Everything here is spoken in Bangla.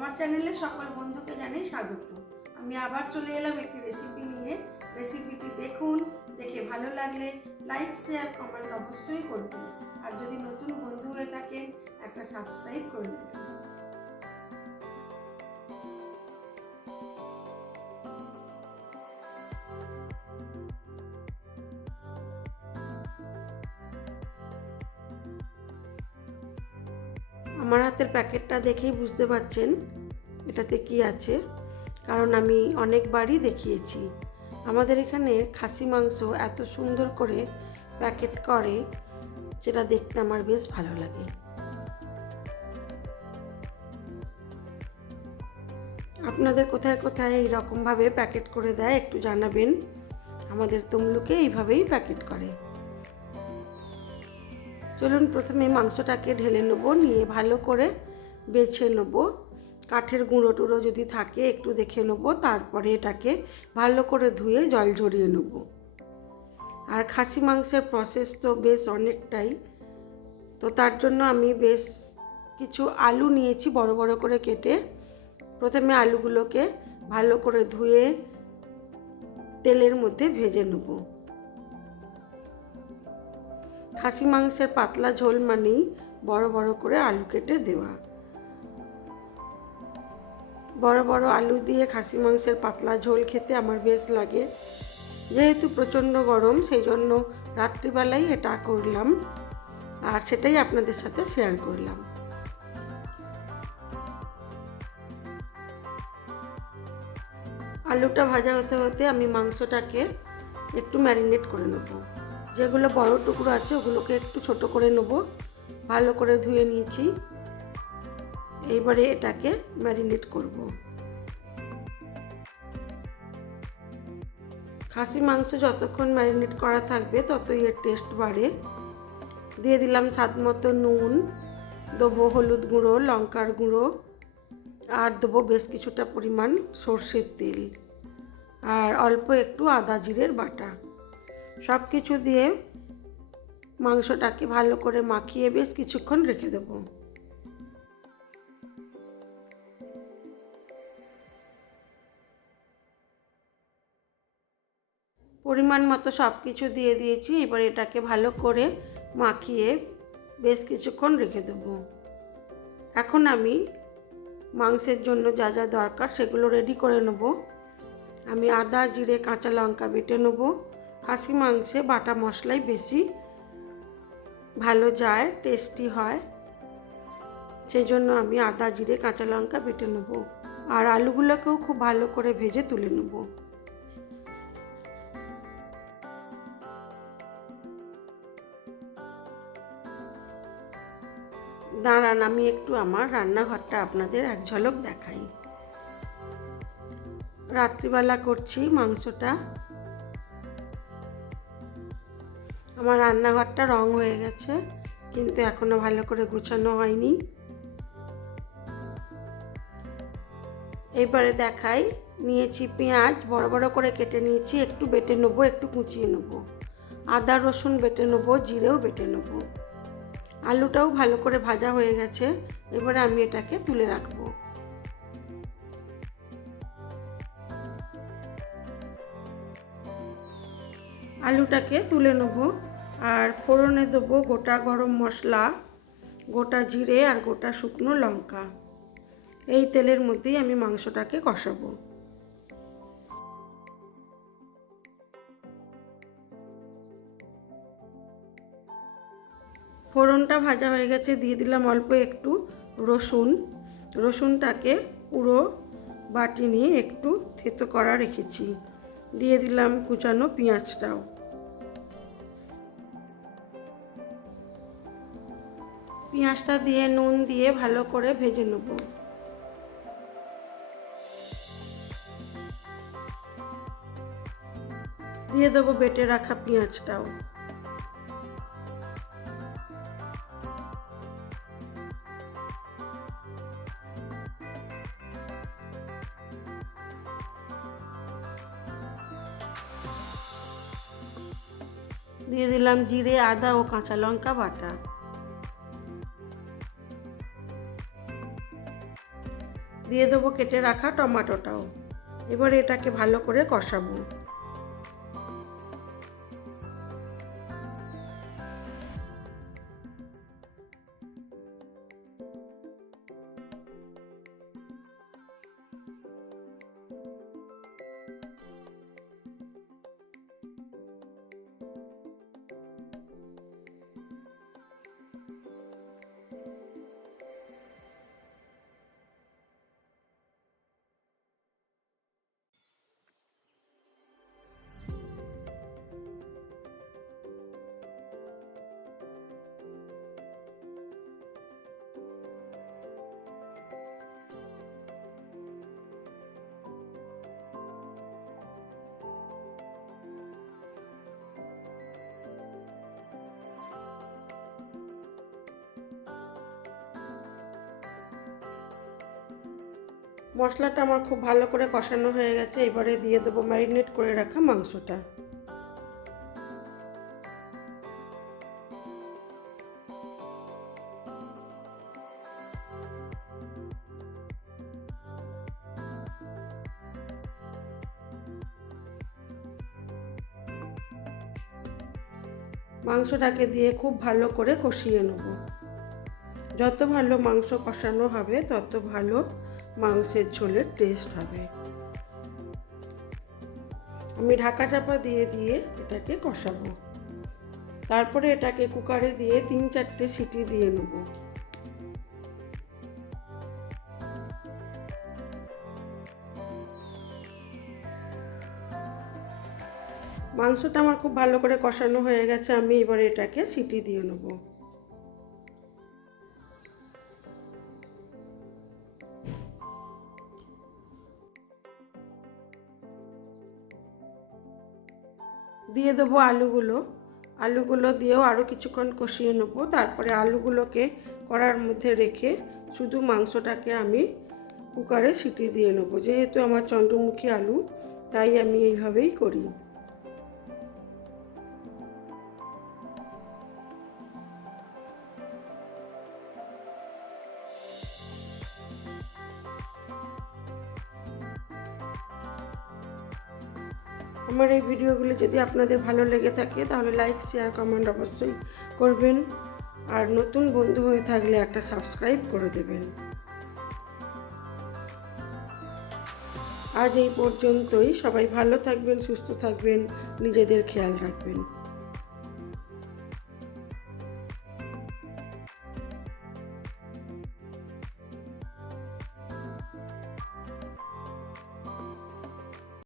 আমার চ্যানেলে সকল বন্ধুকে জানাই স্বাগত। আমি আবার চলে এলাম একটি রেসিপি নিয়ে। রেসিপিটি দেখুন, দেখে ভালো লাগলে লাইক শেয়ার কমেন্ট অবশ্যই করবেন। আর যদি নতুন বন্ধু হয়ে থাকেন একটা সাবস্ক্রাইব করে দেবেন। আমার হাতের প্যাকেটটা দেখেই বুঝতে পারছেন এটাতে কি আছে, কারণ আমি অনেকবারই দেখিয়েছি। আমাদের এখানে খাসি মাংস এত সুন্দর করে প্যাকেট করে, যেটা দেখতে আমার বেশ ভালো লাগে। আপনাদের কোথায় কোথায় এইরকমভাবে প্যাকেট করে দেয় একটু জানাবেন। আমাদের তমলুকে এইভাবেই প্যাকেট করে। চলুন প্রথমে মাংসটাকে ঢেলে নেব, নিয়ে ভালো করে বেছে নেব। কাঠের গুঁড়ো টুড়ো যদি থাকে একটু দেখে নেব, তারপরে এটাকে ভালো করে ধুয়ে জল ঝরিয়ে নেব। আর খাসি মাংসের প্রসেস তো বেশ অনেকটাই, তো তার জন্য আমি বেশ কিছু আলু নিয়েছি বড় বড় করে কেটে। প্রথমে আলুগুলোকে ভালো করে ধুয়ে তেলের মধ্যে ভেজে নেব। খাসি মাংসের পাতলা ঝোল মানেই বড় বড় করে আলু কেটে দেওয়া। বড় বড় আলু দিয়ে খাসি মাংসের পাতলা ঝোল খেতে আমার বেশ লাগে। যেহেতু প্রচণ্ড গরম, সেই জন্য রাত্রিবেলায় এটা করলাম, আর সেটাই আপনাদের সাথে শেয়ার করলাম। আলুটা ভাজা হতে হতে আমি মাংসটাকে একটু ম্যারিনেট করে নেব। যেগুলো বড় টুকরো আছে ওগুলোকে একটু ছোট করে নেব। ভালো করে ধুয়ে নিয়েছি। এইবারে এটাকে ম্যারিনেট করব। খাসি মাংস যতক্ষণ ম্যারিনেট করা থাকবে ততই এর টেস্ট বাড়ে। দিয়ে দিলাম স্বাদ মতো নুন, দেবো হলুদ গুঁড়ো, লঙ্কার গুঁড়ো, আর দেবো বেশ কিছুটা পরিমাণ সর্ষের তেল, আর অল্প একটু আদা জিরের বাটা। সব কিছু দিয়ে মাংসটাকে ভালো করে মাখিয়ে বেশ কিছুক্ষণ রেখে দেবো। পরিমাণ মতো সব কিছু দিয়ে দিয়েছি। এবার এটাকে ভালো করে মাখিয়ে বেশ কিছুক্ষণ রেখে দেবো। এখন আমি মাংসের জন্য যা যা দরকার সেগুলো রেডি করে নেব। আমি আদা জিরে কাঁচা লঙ্কা বেটে নেব। খাসি মাংসে বাটা মশলাই বেশি ভালো যায়, টেস্টি হয়, সেই জন্য আমি আদা জিরে কাঁচা লঙ্কা বেটে নেব। আর আলুগুলোকেও খুব ভালো করে ভেজে তুলে নেব। দাঁড়ান, আমি একটু আমার রান্নাঘরটা আপনাদের এক ঝলক দেখাই। রাত্রিবেলা করছি মাংসটা। আমার রান্নাঘরটা রং হয়ে গেছে, কিন্তু এখনো ভালো করে গুছানো হয়নি। এবারে দেখাই। নিয়েছি পেঁয়াজ বড় বড় করে কেটে নিয়েছি, একটু বেটে নেবো, একটু কুচিয়ে নেবো। আদা রসুন বেটে নেবো, জিরেও বেটে নেবো। আলুটাও ভালো করে ভাজা হয়ে গেছে। এবারে আমি এটাকে তুলে রাখবো। আলুটাকে তুলে নেব, আর ফোড়নে দেবো গোটা গরম মশলা, গোটা জিরে আর গোটা শুকনো লঙ্কা। এই তেলের মধ্যেই আমি মাংসটাকে কষাবো। ফোড়নটা ভাজা হয়ে গেছে, দিয়ে দিলাম অল্প একটু রসুন। রসুনটাকে পুরো বাটি নিয়ে একটু থেতো করা রেখেছি। দিয়ে দিলাম কুচানো পেঁয়াজটাও। পেঁয়াজটা দিয়ে নুন দিয়ে ভালো করে ভেজে নেব। দিয়ে দেবো বেটে রাখা পেঁয়াজটাও। দিয়ে দিলাম জিরে আদা ও কাঁচা লঙ্কা বাটা। দিয়ে দেবো কেটে রাখা টমেটোটাও। এবার এটাকে ভালো করে কষাবো। মশলাটা আমার খুব ভালো করে কষানো হয়ে গেছে। এবারে দিয়ে দেবো ম্যারিনেট করে রাখা মাংসটা। মাংসটাকে দিয়ে খুব ভালো করে কষিয়ে নেব। যত ভালো মাংস কষানো হবে তত ভালো মাংসের ঝোলের টেস্ট হবে। আমি ঢাকা চাপা দিয়ে দিয়ে এটাকে কষাবো। তারপরে এটাকে কুকারে দিয়ে 3-4টে সিটি দিয়ে নেব। মাংসটা আমার খুব ভালো করে কষানো হয়ে গেছে। আমি এবারে এটাকে সিটি দিয়ে নেব। দিয়ে দেবো আলুগুলো দিয়েও আরও কিছুক্ষণ কষিয়ে নেব। তারপরে আলুগুলোকে কড়ার মধ্যে রেখে শুধু মাংসটাকে আমি কুকারে সিটি দিয়ে নেব। যেহেতু আমার চন্দ্রমুখী আলু, তাই আমি এইভাবেই করি। আমার এই ভিডিওগুলি যদি আপনাদের ভালো লেগে থাকে তাহলে লাইক, শেয়ার, কমেন্ট অবশ্যই করবেন। আর নতুন বন্ধু হয়ে থাকলে একটা সাবস্ক্রাইব করে দেবেন। আজ এই পর্যন্তই। সবাই ভালো থাকবেন, সুস্থ থাকবেন, নিজেদের খেয়াল রাখবেন।